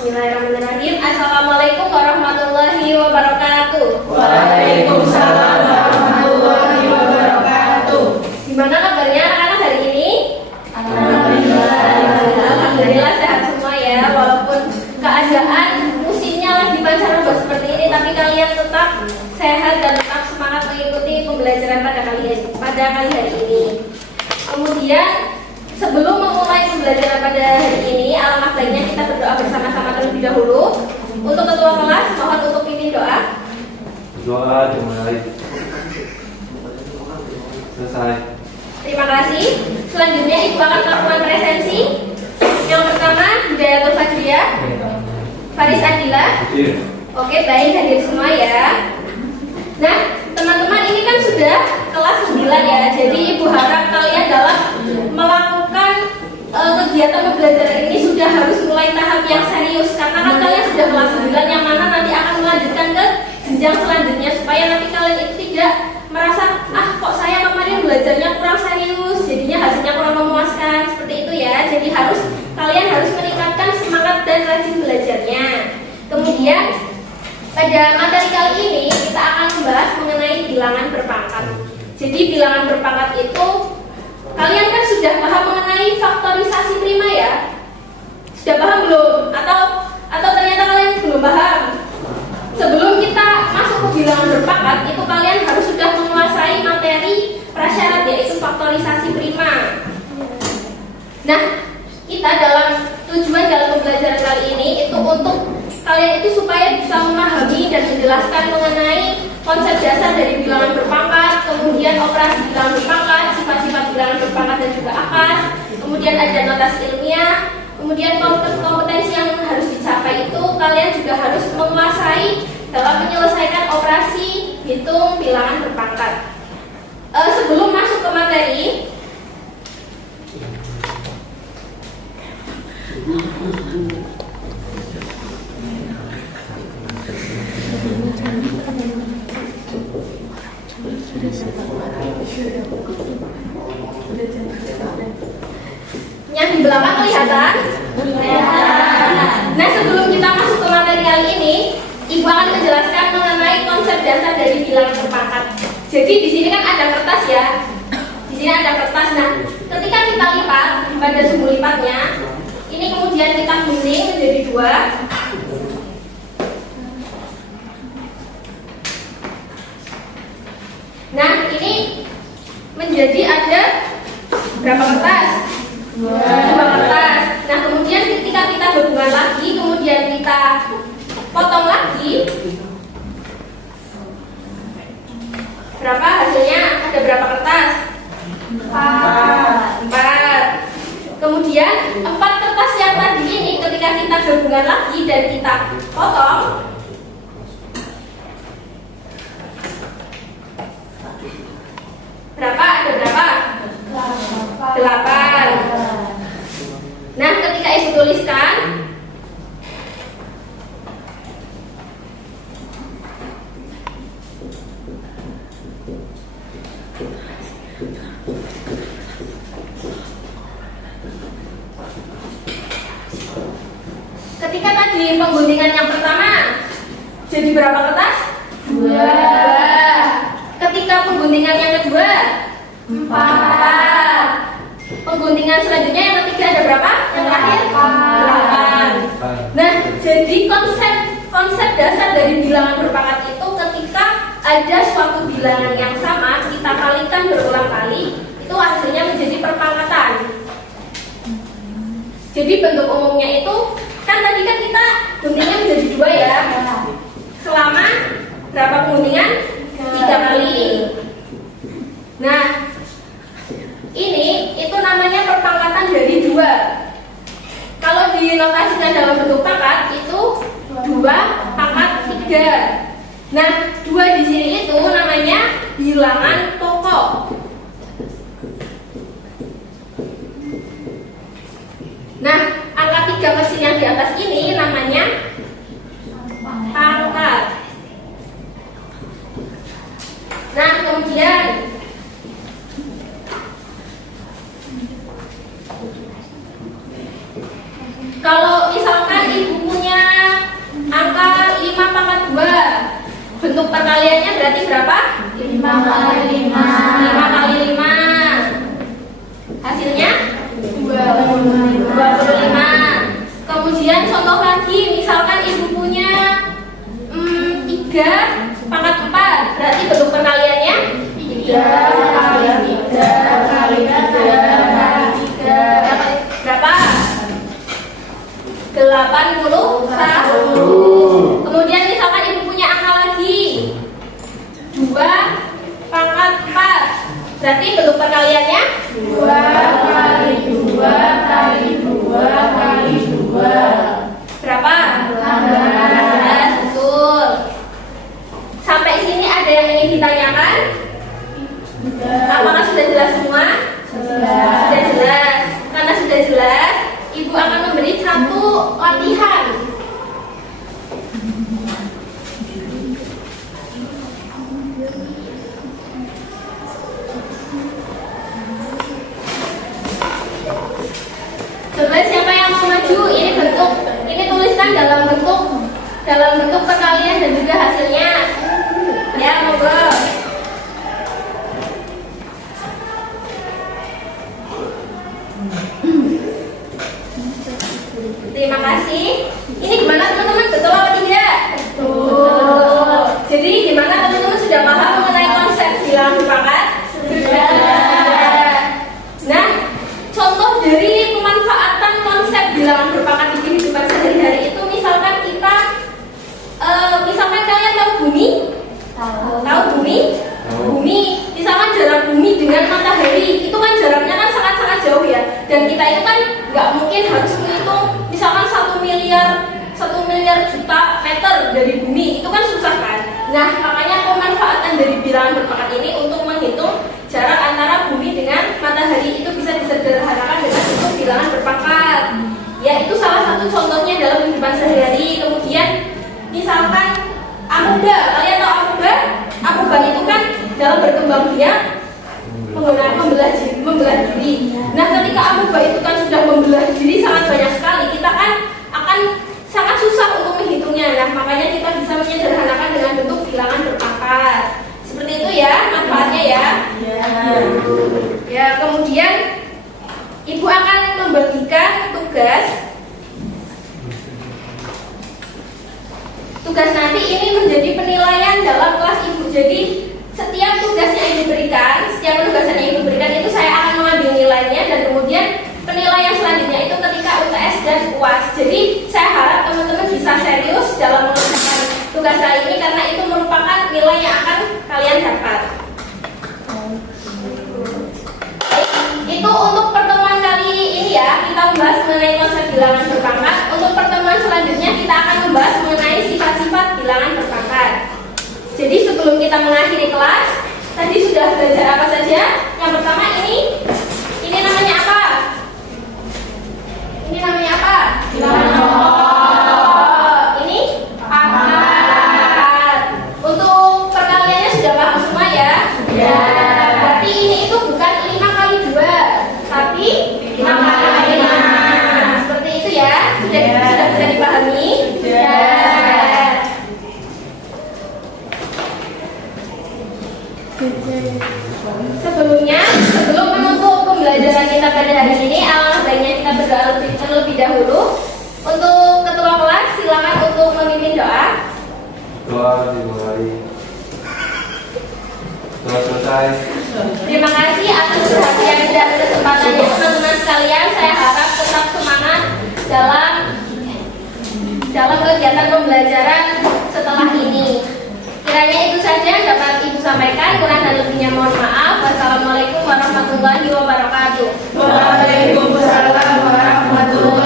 Bismillahirrahmanirrahim. Assalamualaikum warahmatullahi wabarakatuh. Waalaikumsalam warahmatullahi wabarakatuh. Gimana kabarnya anak-anak hari ini? Alhamdulillah sehat semua ya. Walaupun keadaan musimnya lagi pancaroba seperti ini, tapi kalian tetap sehat dan tetap semangat mengikuti pembelajaran pada kali hari ini. Kemudian sebelum memulai pembelajaran pada hari ini, alangkah baiknya kita berdoa bersama-sama terlebih dahulu. Untuk ketua kelas, mohon untuk pimpin doa. Doa dimulai. Selesai. Terima kasih. Selanjutnya Ibu akan melakukan presensi. Yang pertama, Hidayatul Fajriyah, Faris Adila. Oke, baik, hadir semua ya. Nah, teman-teman, ini kan sudah kelas 9 ya. Jadi Ibu harap kalian dalam melakukan kegiatan pembelajaran ini sudah harus mulai tahap yang serius. Karena kan kalian sudah kelas 9 yang mana nanti akan melanjutkan ke jenjang selanjutnya, supaya nanti kalian itu tidak merasa kok saya kemarin belajarnya kurang serius, jadinya hasilnya kurang memuaskan, seperti itu ya. Jadi kalian harus meningkatkan semangat dan rajin belajarnya. Kemudian pada materi kali ini kita akan membahas mengenai bilangan berpangkat. Jadi bilangan berpangkat itu kalian kan sudah paham mengenai faktorisasi prima ya? Sudah paham belum? Atau ternyata kalian belum paham? Sebelum kita masuk ke bilangan berpangkat, itu kalian harus sudah menguasai materi prasyarat, yaitu faktorisasi prima. Nah, kita tujuan dalam pembelajaran kali ini itu untuk kalian itu supaya bisa memahami dan menjelaskan mengenai konsep dasar dari bilangan berpangkat, kemudian operasi bilangan berpangkat, sifat-sifat bilangan berpangkat dan juga akad, kemudian ada notasi ilmiah, kemudian kompetensi yang harus dicapai itu kalian juga harus menguasai dalam menyelesaikan operasi hitung bilangan berpangkat. Sebelum masuk ke materi, yang di belakang kelihatan? Nah, sebelum kita masuk ke materi kali ini, Ibu akan menjelaskan mengenai konsep dasar dari bilangan berpangkat. Jadi di sini kan ada kertas ya. Di sini ada kertas. Nah, ketika kita lipat pada sumbu lipatnya, ini kemudian kita gunting menjadi 2. Nah, ini menjadi ada berapa kertas? 2 kertas. Nah, kemudian ketika kita gabungan lagi, kemudian kita potong lagi, berapa hasilnya? Ada berapa kertas? 4. Kemudian 4 kertas yang tadi ini ketika kita gabungan lagi dan kita potong, berapa? Ada berapa? 8. Nah, ketika Ibu tuliskan, ketika tadi pengguntingan yang pertama jadi berapa kertas? 2. Ketika pengguntingan yang kedua 4. Pengguntingan selanjutnya yang ketiga ada berapa? Yang terakhir 8. Nah, jadi konsep dasar dari bilangan berpangkat itu ketika ada suatu bilangan yang sama kita kalikan berulang kali, itu hasilnya menjadi perpangkatan. Jadi bentuk umumnya itu kan tadi kan kita guntingnya menjadi 2 ya. Selama berapa pengguntingan? 3 kali. Nah, ini itu namanya perpangkatan dari 2. Kalau dinotasikan dalam bentuk pangkat itu 2 pangkat 3. Nah, 2 di sini itu namanya bilangan pokok. Nah, angka 3 kecil yang di atas ini namanya pangkat. Nah, kemudian kalau misalkan Ibu punya perkaliannya berarti berapa? 5 kali 5. 5 kali 5. Hasilnya 25. Kemudian contoh lagi, misalkan ibu punya 3 pangkat 4, berarti bentuk perkaliannya 3 kali 3 kali 3 kali 3. berapa? 81. Kemudian misalkan ibu punya angka lagi 2 pangkat 4, berarti bentuk perkaliannya 2 kali 2 kali 2 kali 2. berapa? 16. Betul. Sampai sini ada yang ingin ditanyakan? Apakah sudah jelas semua? Sudah jelas. Karena sudah jelas, ibu akan memberi satu latihan. Coba siapa yang mau maju? Ini bentuk, ini tuliskan dalam bentuk perkalian dan juga hasilnya. Ya, monggo. Terima kasih. Ini gimana teman-teman? Betul apa tidak? Betul. Jadi gimana teman-teman sudah paham mengenai konsep bilangan berpangkat? Sudah. Nah, contoh dari pemanfaatan konsep bilangan berpangkat di kehidupan sehari-hari itu misalkan kita, misalkan kalian tahu bumi? Tahu bumi? Bumi, misalkan jarak bumi dengan matahari itu kan jaraknya kan sangat-sangat jauh ya. Dan kita itu kan nggak mungkin harus menghitung misalkan 1 miliar juta meter dari bumi, itu kan susah kan. Nah, makanya pemanfaatan dari bilangan berpangkat ini untuk menghitung jarak antara bumi dengan matahari itu bisa disederhanakan dengan hitung bilangan berpangkat. Ya, itu salah satu contohnya dalam kehidupan sehari-hari. Kemudian misalkan amuba, kalian tahu amuba? Amuba itu kan dalam berkembang biak menggunakan membelah diri. Nah, ketika amuba itu kan sudah membelah diri sangat banyak sekali, kita kan akan sangat susah untuk menghitungnya. Nah, makanya kita bisa menyederhanakan dengan bentuk bilangan berpangkat. Seperti itu ya manfaatnya ya. Ya, kemudian ibu akan membagikan tugas. Tugas nanti ini menjadi penilaian dalam kelas ibu. Jadi setiap tugas yang ibu berikan, setiap penugasan yang ibu berikan itu saya akan mengambil nilainya dan kemudian penilaian selanjutnya itu ketika UTS dan UAS. Jadi saya harap teman-teman bisa serius dalam mengerjakan tugas kali ini karena itu merupakan nilai yang akan kalian dapat. Itu untuk pertemuan kali ini ya, kita membahas mengenai konsep bilangan berpangkat. Untuk pertemuan selanjutnya kita akan membahas mengenai sifat-sifat bilangan berpangkat. Jadi sebelum kita mengakhiri kelas, tadi sudah belajar apa saja? Yang pertama ini namanya apa? Ini namanya apa? Ini pangkat. Untuk perkaliannya sudah paham semua ya? Ya. Berarti ini itu bukan 5 kali 2, tapi 5 kali 5. Seperti itu ya? Sudah bisa dipahami? Ya. Sebelum menutup pembelajaran kita pada hari ini, alangkah baiknya kita berdoa terlebih dahulu. Untuk ketua kelas, silakan untuk memimpin doa. Doa dimulai. Doa selesai. Terima kasih atas perhatian dan kesempatannya teman-teman sekalian. Saya harap tetap semangat dalam kegiatan pembelajaran setelah ini. Kiranya itu saja yang dapat Ibu sampaikan. Kurang dan lebihnya mohon maaf. Wassalamualaikum warahmatullahi wabarakatuh. Waalaikumsalam warahmatullahi wabarakatuh.